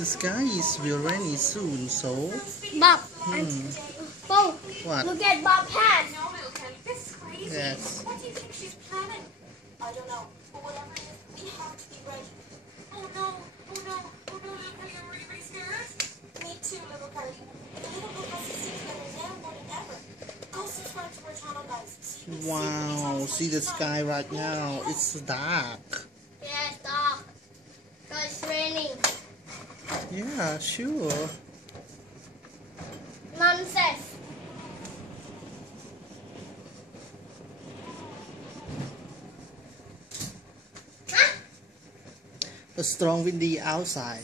The sky will rainy soon, so. Bob. Paul. What? Look at Bob's hat. No, little Kelly, this is crazy. Yes. What do you think she's planning? I don't know, but whatever it is, we have to be ready. Oh no, oh no, oh no, little Kelly, I'm really, really scared. Me too, little Kelly. The little group has to stick together now more than ever. Go subscribe to our channel, guys. So you can Wow, see the time. sky right now. It's dark. Yes, dark. Because it's raining. Yeah, sure. Nonsense. A strong windy outside.